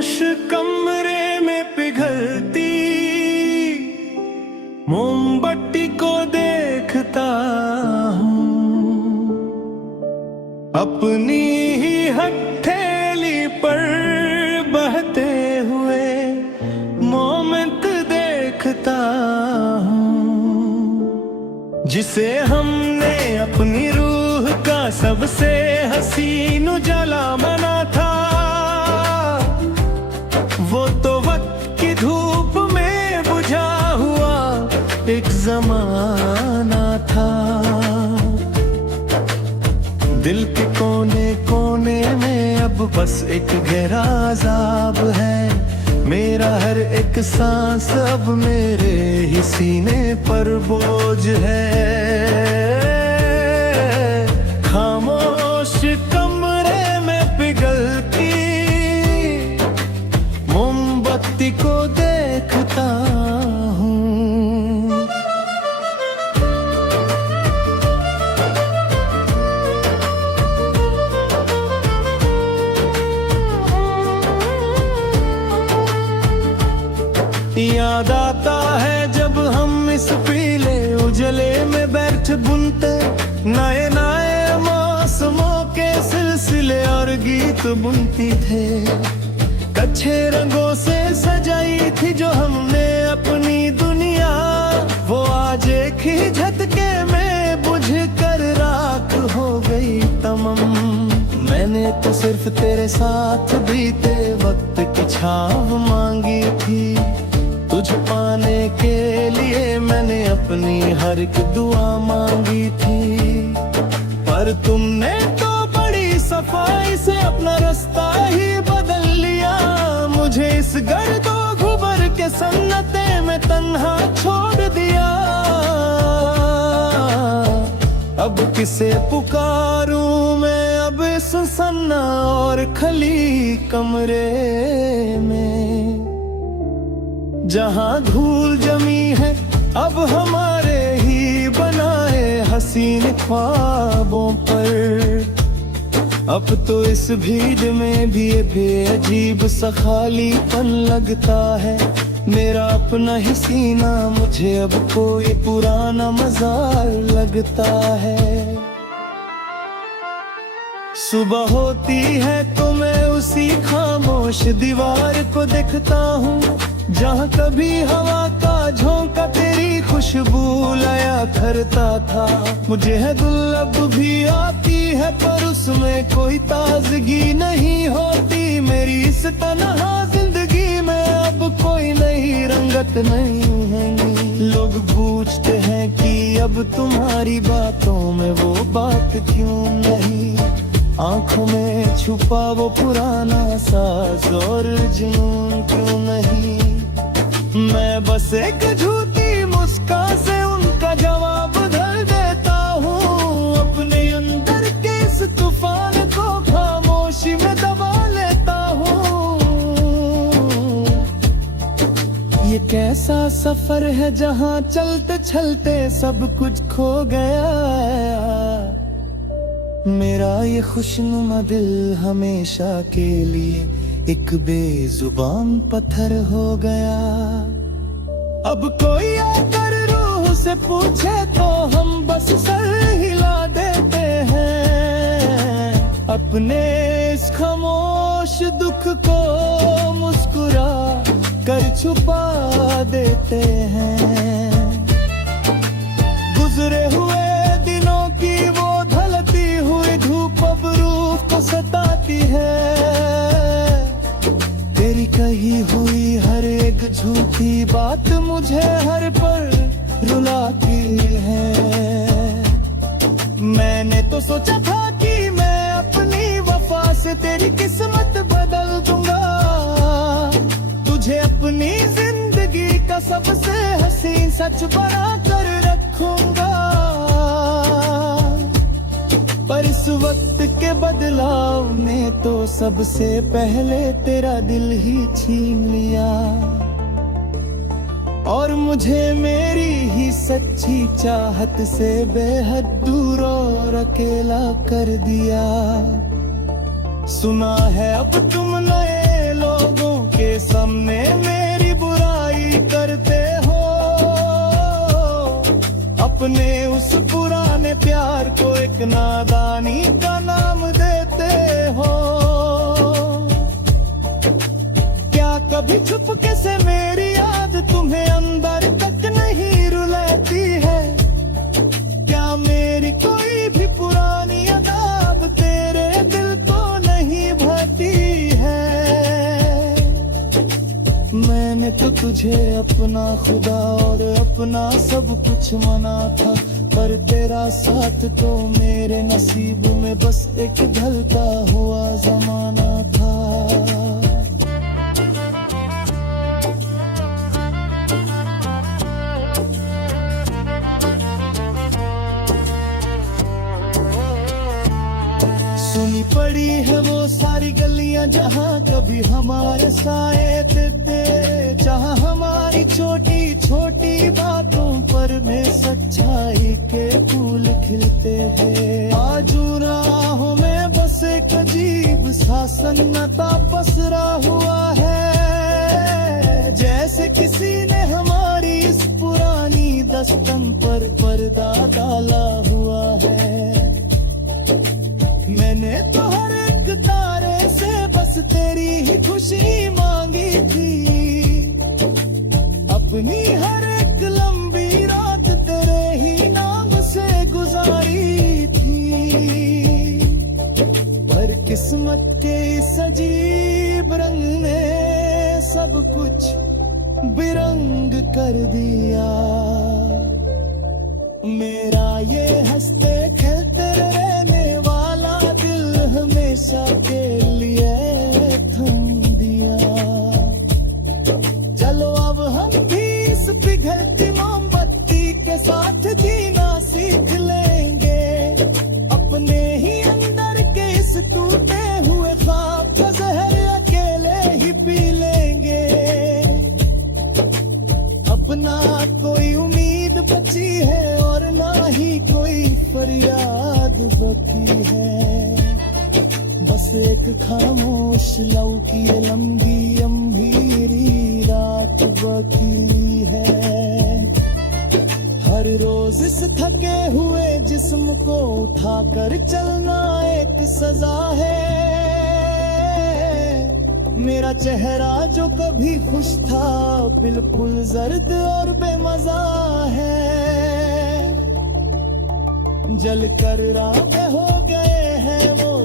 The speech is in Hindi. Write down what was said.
खामोश कमरे में पिघलती मोमबत्ती को देखता हूँ, अपनी ही हथेली पर बहते हुए मोमेंट देखता हूँ, जिसे हमने अपनी रूह का सबसे हसीन उजाला माना था। वो तो वक्त की धूप में बुझा हुआ एक जमाना था। दिल के कोने कोने में अब बस एक गहरा अज़ाब है। मेरा हर एक सांस अब मेरे ही सीने पर बोझ है। खामोश कमरे में पिघलती मोमबत्ती को देखता हूँ। याद आता है जब हम इस पीले उजले में बैठ बुनते, नए नए मौसमों के सिलसिले और गीत बुनती थे। कच्चे रंगों से सजाई थी जो हमने अपनी दुनिया, वो आज एक ही झटके में बुझ कर राख हो गई तमम। मैंने तो सिर्फ तेरे साथ बीते वक्त की छाव मांगी थी। तुझ पाने के लिए मैंने अपनी हर एक दुआ मांगी थी, पर तुमने तो बड़ी सफाई से अपना रास्ता ही बदल लिया। मुझे इस गर्दो गुबर के सन्नाटे में तन्हा छोड़ दिया। अब किसे पुकारूं मैं अब इस सन्ना और खली कमरे में, जहाँ धूल जमी है अब हमारे ही बनाए हसीन ख्वाबों पर। अब तो इस भीड़ में भी ये बेअजीब सा खालीपन लगता है। मेरा अपना ही सीना मुझे अब कोई पुराना मजार लगता है। सुबह होती है तो मैं उसी खामोश दीवार को देखता हूँ, जहाँ कभी हवा का झोंका तेरी खुशबू लाया करता था। मुझे है दुर्लभ भी आती है पर उसमें कोई ताजगी नहीं होती। मेरी इस तन्हा जिंदगी में अब कोई नई रंगत नहीं है। लोग पूछते हैं कि अब तुम्हारी बातों में वो बात क्यों नहीं। आंखों में छुपा वो पुराना साज और जुनून क्यों नहीं। मैं बस एक झूठी मुस्कान से उनका जवाब धर देता हूँ। अपने अंदर के इस तूफान को खामोशी में दबा लेता हूँ। ये कैसा सफर है जहाँ चलते चलते सब कुछ खो गया। मेरा ये खुशनुमा दिल हमेशा के लिए एक बेजुबान पत्थर हो गया। अब कोई आकर रूह से पूछे तो हम बस सर हिला देते हैं। अपने इस खामोश दुख को मुस्कुरा कर छुपा देते हैं। गुजरे हुए दिनों की वो ढलती हुई धूप अब रूह को सताती है। तेरी कही हुई हर एक झूठी बात मुझे हर पल रुलाती है। मैंने तो सोचा था कि मैं अपनी वफा से तेरी किस्मत बदल दूंगा। तुझे अपनी जिंदगी का सबसे हसीन सच बना कर रखूंगा। पर इस वक्त के बदलाव ने तो सबसे पहले तेरा दिल ही छीन लिया। और मुझे मेरी ही सच्ची चाहत से बेहद दूर और अकेला कर दिया। सुना है अब तुम नए लोगों को एक नादानी का नाम देते हो। क्या कभी चुपके से मेरी याद तुम्हें अंदर तक नहीं रुलाती है? क्या मेरी कोई भी पुरानी अदाब तेरे दिल को नहीं भाती है? मैंने तो तुझे अपना खुदा और अपना सब कुछ माना था, पर तेरा साथ तो मेरे नसीब में बस एक ढलता हुआ जमाना था। सुनी पड़ी है वो सारी गलियां जहां कभी हमारे साए देते, जहां हमारी छोटी छोटी बातों पर में सच्चाई के फूल खिलते हैं। आजू राहों में बस एक अजीब सा सन्नाटा पसरा हुआ है, जैसे किसी ने हमारी इस पुरानी दस्तन पर पर्दा डाला हुआ है। मैंने तो हर एक तारे से बस तेरी ही खुशी मांगी थी, अपनी हर एक लंबी रात तेरे ही नाम से गुजारी थी। पर किस्मत के इस अजीब रंग ने सब कुछ बिरंग कर दिया। मेरा ये हंसते खेलते रहने वाला दिल हमेशा के लिए थम दिया। चलो अब हम भी इस पिघलती मोमबत्ती के साथ जीना सीख लेंगे, अपने ही अंदर के इस टूटे हुए ख्वाब का जहर अकेले ही पी लेंगे। अब ना कोई उम्मीद बची है और ना ही कोई फरियाद बकी है, बस एक खामोश लौ की ये लंबी अंधेरी रात बकी है। हर रोज इस थके हुए जिस्म को उठाकर चलना एक सजा है। मेरा चेहरा जो कभी खुश था बिल्कुल जर्द और बेमजा है। जल कर राख हो गए हैं वो